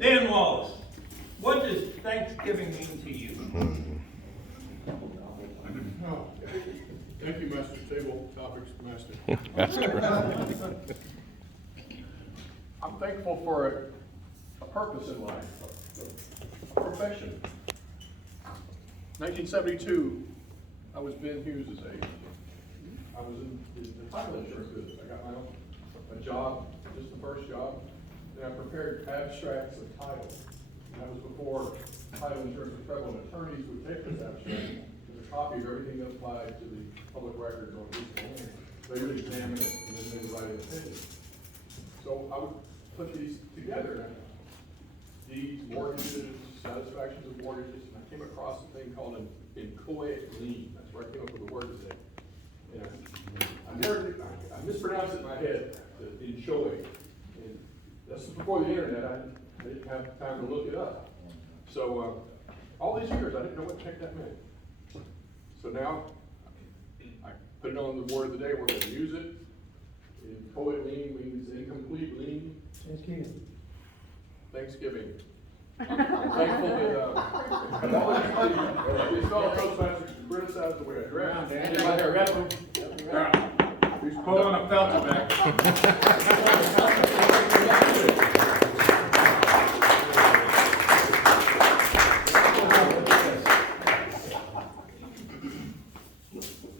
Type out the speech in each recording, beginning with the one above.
Dan Wallace, what does Thanksgiving mean to you? Oh, thank you, Master Table Topics Master. I'm thankful for a purpose in life, a profession. 1972, I was Ben Hughes' age. I was in the title insurance business. I got my own a job, just the first job. And I prepared abstracts of title. And that was before title insurance was prevalent. Attorneys would take this abstract with a copy of everything that applied to the public records on each land. They would examine it and then they would write an opinion. So I would put these together. Deeds, mortgages, satisfactions of mortgages, and I came across a thing called an inchoate lien. That's where I came up with the word today. And I mispronounced it in my head, the inchoate. And this was before the internet. I didn't have time to look it up. So all these years, I didn't know what the heck that meant. So now, I put it on the word of the day. We're going to use it. Inchoate lien means incomplete lien. Thanksgiving. I'm thankful that all these fellow Toastmasters criticized the way I dress. He's pulling a Panther back.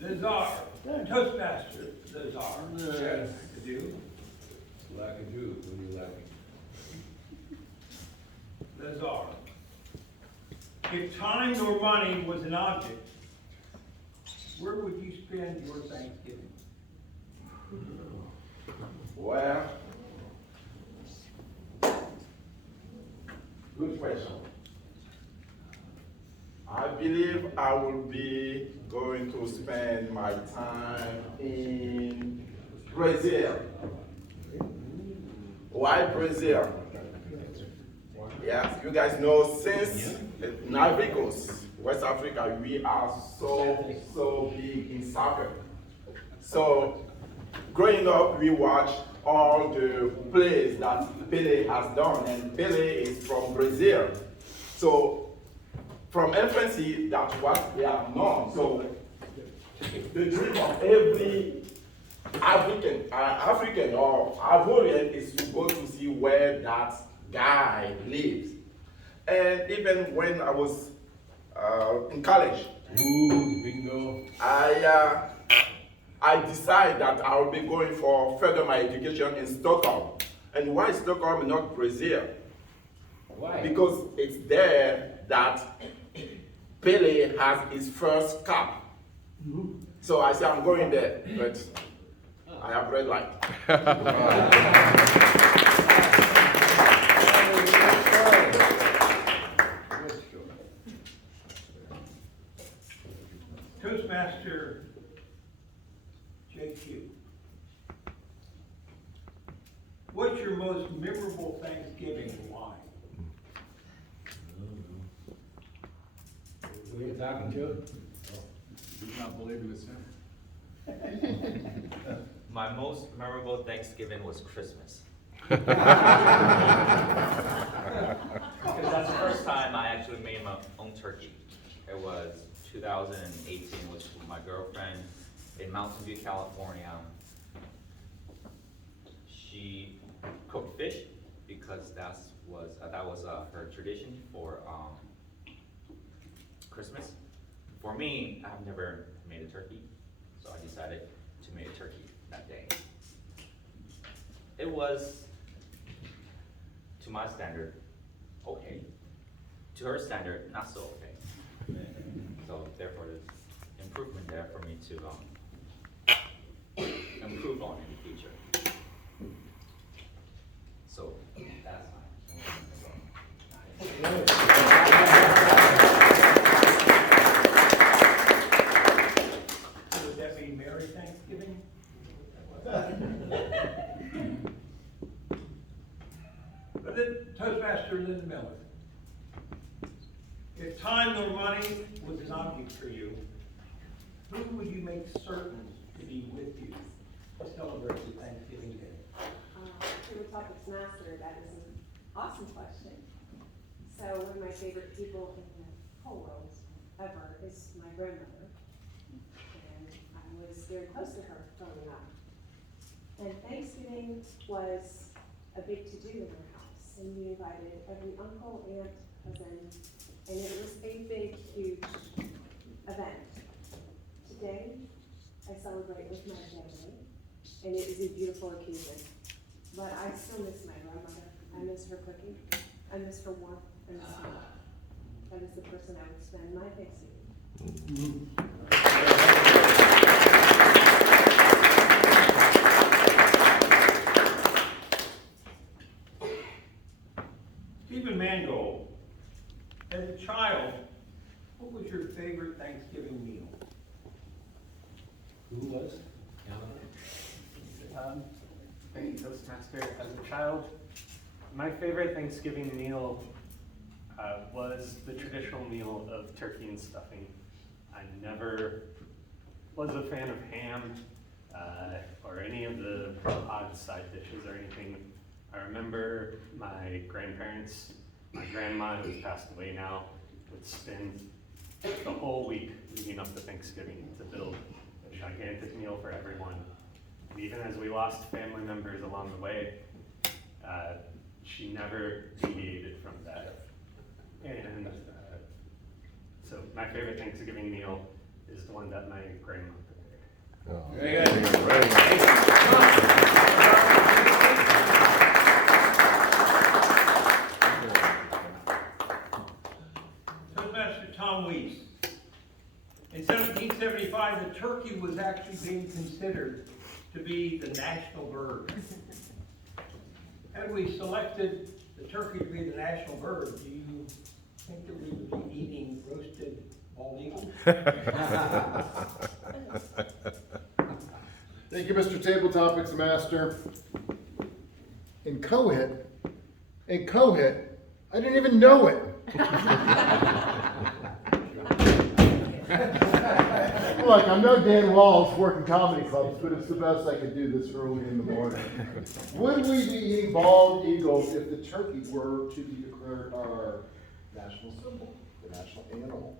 The Czar, Toastmaster, the Czar. Yes. To do. Like a Jew, when you like it. The Czar. If time nor money was an object, where would you spend your Thanksgiving? Well, good question. I believe I will be going to spend my time in Brazil. Why Brazil? Yeah, you guys know since Navigos, West Africa, we are so big in soccer. So growing up, we watched all the plays that Pelé has done, and Pelé is from Brazil. So from infancy, that's what they have known. So the dream of every African or Ivorian is to go to see where that guy lives. And even when I was in college, Bingo. I decided that I will be going for further my education in Stockholm. And why Stockholm and not Brazil? Why? Because it's there that Pelé has his first cup. So I said, I'm going there, but I have red light. Toastmaster JQ. What's your most memorable Thanksgiving and why? Who are you talking to? Do not believe in the sin. My most memorable Thanksgiving was Christmas. Oh. Because that's the first time I actually made my own turkey. It was 2018, was with my girlfriend in Mountain View, California. She cooked fish because that was her tradition for Christmas. For me, I've never made a turkey, so I decided to make a turkey that day. It was, to my standard, okay. To her standard, not so okay. So therefore, there's improvement there for me to improve on in the future. So that's Would that be Merry Thanksgiving? But then Toastmaster Linda Miller. If time nor money was an object for you, who would you make certain to be with you to celebrate your Thanksgiving Day? Toastmasters Master, that is an awesome question. So one of my favorite people in the whole world ever is my grandmother. And I was very close to her growing up. And Thanksgiving was a big to-do in her house. And we invited every uncle, aunt, cousin, and it was a big, huge event. Today, I celebrate with my family, and it is a beautiful occasion. But I still miss my grandmother. I miss her cooking. I miss her warmth. I miss her love. That is the person I would spend my Thanksgiving. Stephen Mangold, as a child, what was your favorite Thanksgiving meal? Who was? Thank you, Toastmaster. As a child, my favorite Thanksgiving meal was the traditional meal of turkey and stuffing. I never was a fan of ham or any of the odd side dishes or anything. I remember my grandparents, my grandma who's passed away now, would spend the whole week leading up to Thanksgiving to build a gigantic meal for everyone. And even as we lost family members along the way, she never deviated from that. And so my favorite Thanksgiving meal is the one that my grandma prepared. Very good. Toastmaster Tom Weiss. In 1775, the turkey was actually being considered to be the national bird. Had we selected the turkey to be the national bird, do you think that we would be eating roasted bald eagle? Thank you, Mr. Table Topics Master. In Cohit, I didn't even know it. Look, I'm no Dan Walls working comedy clubs, but it's the best I could do this early in the morning. Would we be eating bald eagles if the turkey were to be declared our national symbol, the national animal?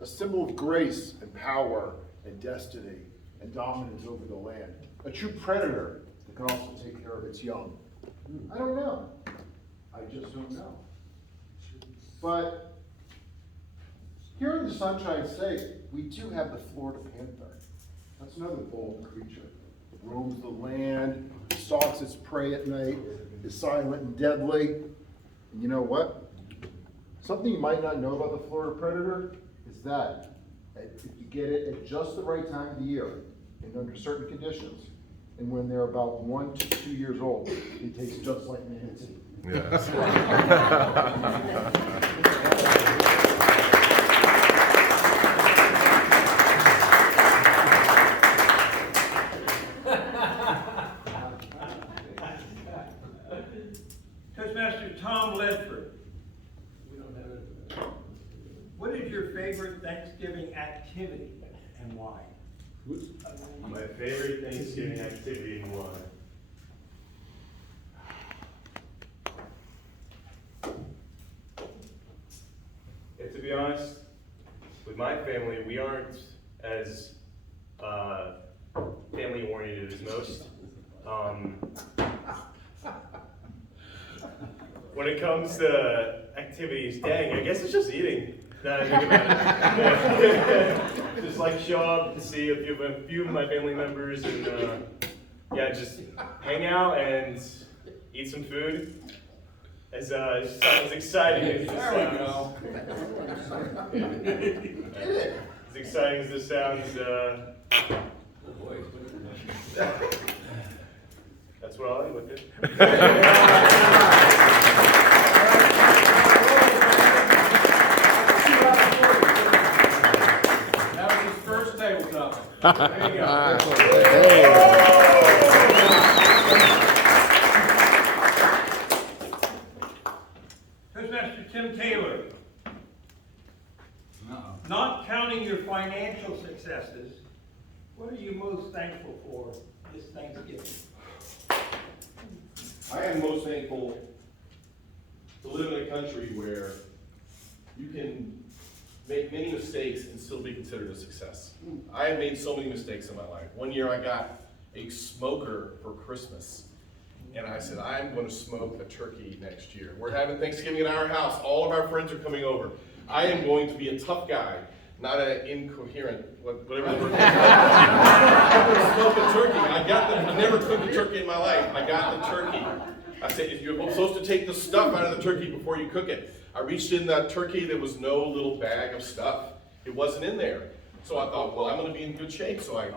A symbol of grace and power and destiny and dominance over the land. A true predator that can also take care of its young. I don't know. I just don't know. But here in the Sunshine State, we do have the Florida Panther. That's another bold creature. It roams the land, stalks its prey at night, is silent and deadly. And you know what? Something you might not know about the Florida predator is that if you get it at just the right time of the year and under certain conditions, and when they're about 1 to 2 years old, it tastes just like manatee. Yes. Toastmaster Tom Ledford, We don't have it. what is your favorite Thanksgiving activity and why? My favorite Thanksgiving activity and why? And to be honest, with my family, we aren't as family oriented as most. When it comes to activities, dang, I guess it's just eating. Now that I think about it. Just like show up to see a few of my family members and yeah, just hang out and eat some food. As it sounds exciting as it sounds. As exciting as this sounds, that's what I'll end with it. That was his first tabletop. There you go. Toastmaster Tim Taylor. Not counting your financial successes, what are you most thankful for this Thanksgiving? I am most thankful to live in a country where you can make many mistakes and still be considered a success. I have made so many mistakes in my life. One year I got a smoker for Christmas. And I said, I'm going to smoke a turkey next year. We're having Thanksgiving at our house. All of our friends are coming over. I am going to be a tough guy, not an incoherent, whatever the word is. I'm going to smoke a turkey. I never cooked a turkey in my life. I got the turkey. I said, you're supposed to take the stuff out of the turkey before you cook it. I reached in that turkey, there was no little bag of stuff. It wasn't in there. So I thought, well, I'm going to be in good shape. So I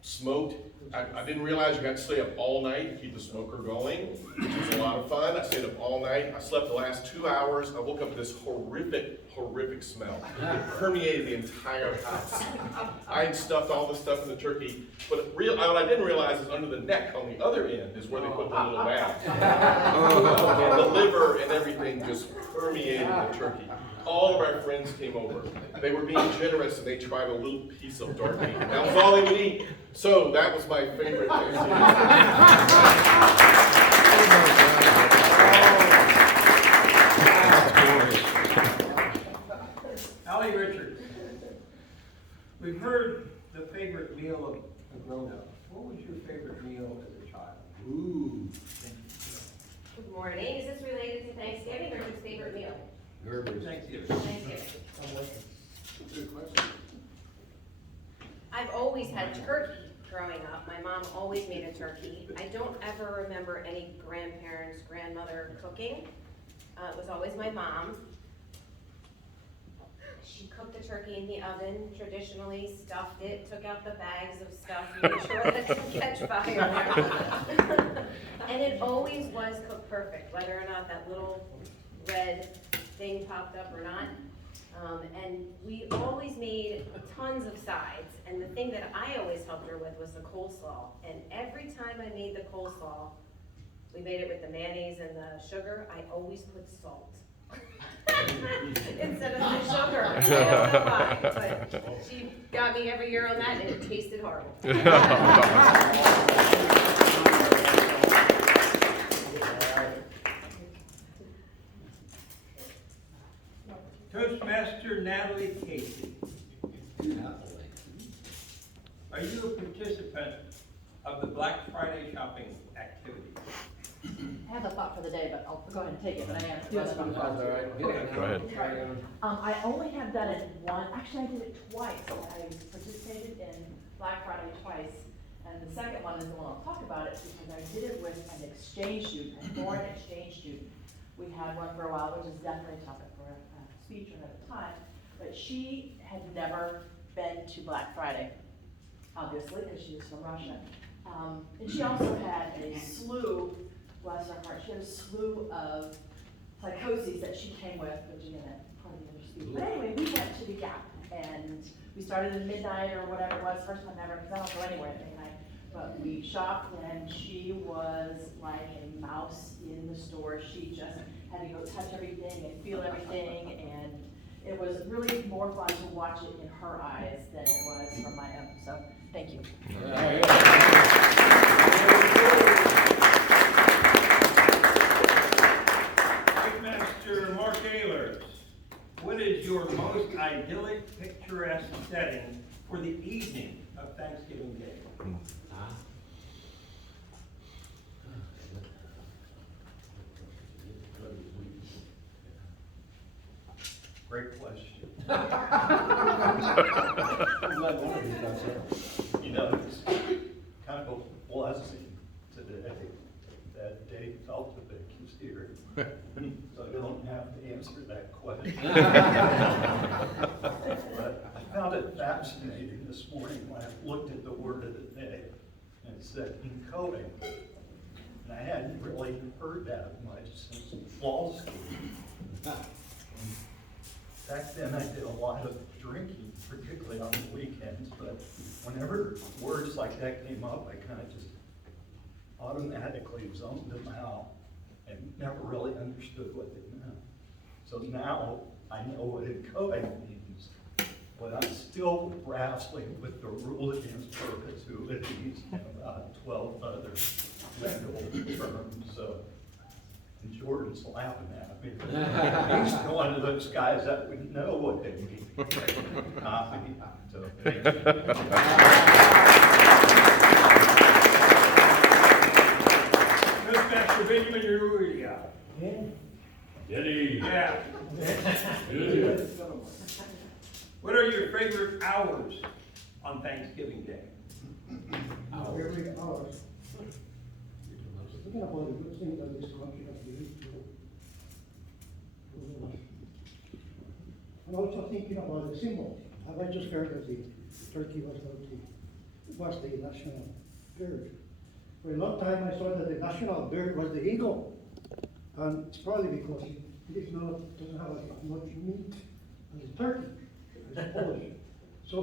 smoked. I didn't realize you got to stay up all night to keep the smoker going, which was a lot of fun. I stayed up all night. I slept the last 2 hours. I woke up with this horrific smell. It permeated the entire house. I had stuffed all the stuff in the turkey, but what I didn't realize is under the neck on the other end is where they put the little bag. The liver and everything just permeated the turkey. All of our friends came over. They were being generous and they tried a little piece of dark meat. That was all they would eat. So that was my favorite Thanksgiving. Allie Richards, we've heard the favorite meal of a grown-up. What was your favorite meal as a child? Ooh. Good morning. Is this related to Thanksgiving or just favorite meal? Garbage. Thanksgiving. Thanksgiving. Good question. I've always had turkey growing up. My mom always made a turkey. I don't ever remember any grandparents, grandmother cooking. It was always my mom. She cooked the turkey in the oven, traditionally stuffed it, took out the bags of stuff, made sure that it didn't catch fire. And it always was cooked perfect, whether or not that little red thing popped up or not. And we always made tons of sides. And the thing that I always helped her with was the coleslaw. And every time I made the coleslaw, we made it with the mayonnaise and the sugar, I always put salt. Instead of the sugar. I don't know why, but she got me every year on that and it tasted horrible. Toastmaster Natalie Casey, are you a participant of the Black Friday shopping activity? I have a thought for the day, but I'll go ahead and take it, but I am. Yes, all right. Go ahead. I only have done it once, actually I did it twice. I participated in Black Friday twice, and the second one is the one I'll talk about it because I did it with an exchange student, a foreign exchange student. We had one for a while, which is definitely a topic for a speech or another time, but she had never been to Black Friday, obviously, because she was from Russia. And she also had a slew, bless her heart, she had a slew of psychoses that she came with, which again, that's probably never speak. But anyway, we went to the Gap, and we started at midnight or whatever it was, first time ever, because I don't go anywhere at midnight. But we shopped, and she was like a mouse in the store. She just had to go touch everything and feel everything, and it was really more fun to watch it in her eyes than it was from my own. So, thank you. Master Mark Ehlers, what is your most idyllic, picturesque setting for the evening of Thanksgiving Day? Great question. I'm glad one of you got there. You know, it's kind of a blessing today that Dave felt the big was here. So I don't have to answer that question. But I found it fascinating this morning when I looked at the word of the day and it said encoding. And I hadn't really heard that much since law school. Back then, I did a lot of drinking, particularly on the weekends, but whenever words like that came up, I kind of just automatically zoned them out and never really understood what they meant. So now I know what encoding means, but I'm still wrestling with the rule against perpetuities and about 12 other legal terms. So And Jordan's laughing at me. He's one of those guys that would know what they mean. So, thank you. Toastmaster Benjamin Uruia. Eddie. Yeah. What are your favorite hours on Thanksgiving Day? Favorite hours. Thinking about the good things that this country has been through. And also thinking about the symbols. I just heard that the turkey was the national bird. For a long time I thought that the national bird was the eagle. And it's probably because it doesn't have as much meat as the turkey, I suppose. So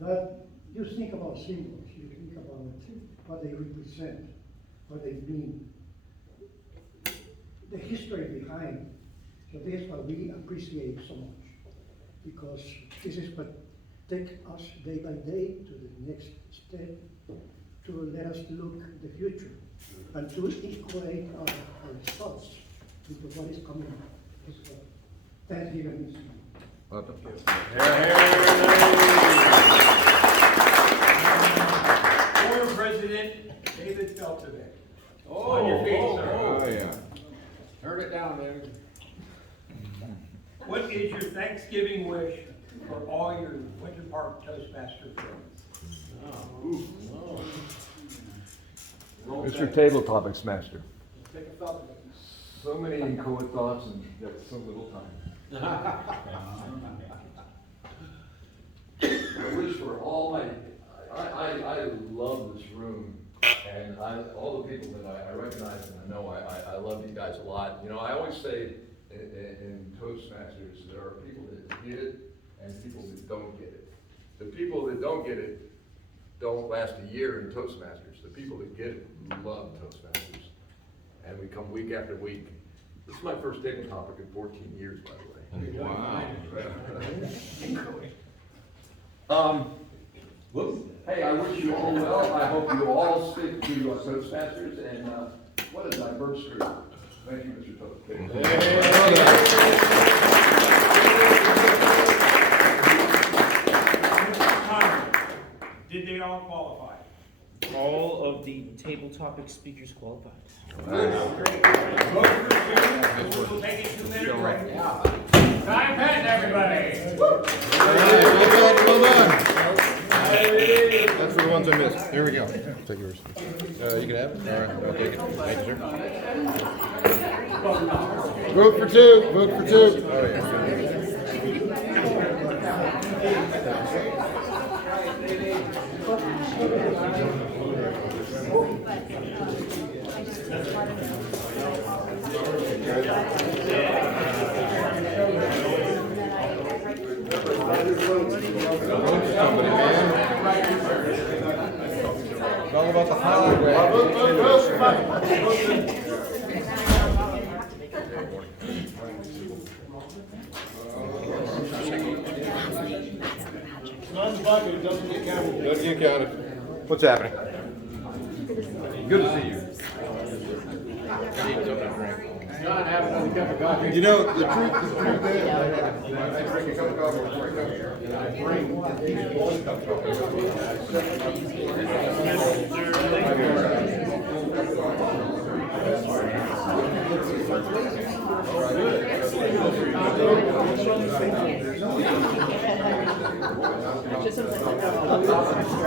that you think about symbols, you think about what they represent, what they mean, the history behind. So this is what we appreciate so much, because this is what takes us day by day to the next step, to let us look at the future, and to equate our thoughts into what is coming this way. Thanksgiving. Former President David Feltovich. On your feet, sir. Oh, yeah. Turn it down, David. What is your Thanksgiving wish for all your Winter Park Toastmaster friends? Mr. Table Topics Master. So many inchoate thoughts and yet so little time. I wish for all I love this room, and all the people that I recognize and I know, I love you guys a lot. You know, I always say in Toastmasters, there are people that get it and people that don't get it. The people that don't get it don't last a year in Toastmasters. The people that get it love Toastmasters. And we come week after week. This is my first table topic in 14 years, by the way. Wow. Hey, I wish you all well. I hope you all stick to Toastmasters, and what a diverse group. Thank you, Mr. Toast. Did they all qualify? All of the table topic speakers qualified. We'll take a 2-minute break. Time Panther, everybody. Well done. That's for the ones I missed. Here we go. Take yours. You can have it. All right, I'll take it. Thank you, sir. Vote for two. Vote for two. Oh, yeah. Somebody, man. It's all about the highway. Non-bucket doesn't get counted. Doesn't get counted. What's happening? Good to see you. You know, the truth is, I drink a cup of coffee before I come here, and I bring at least 1 cup of coffee. Just something like that.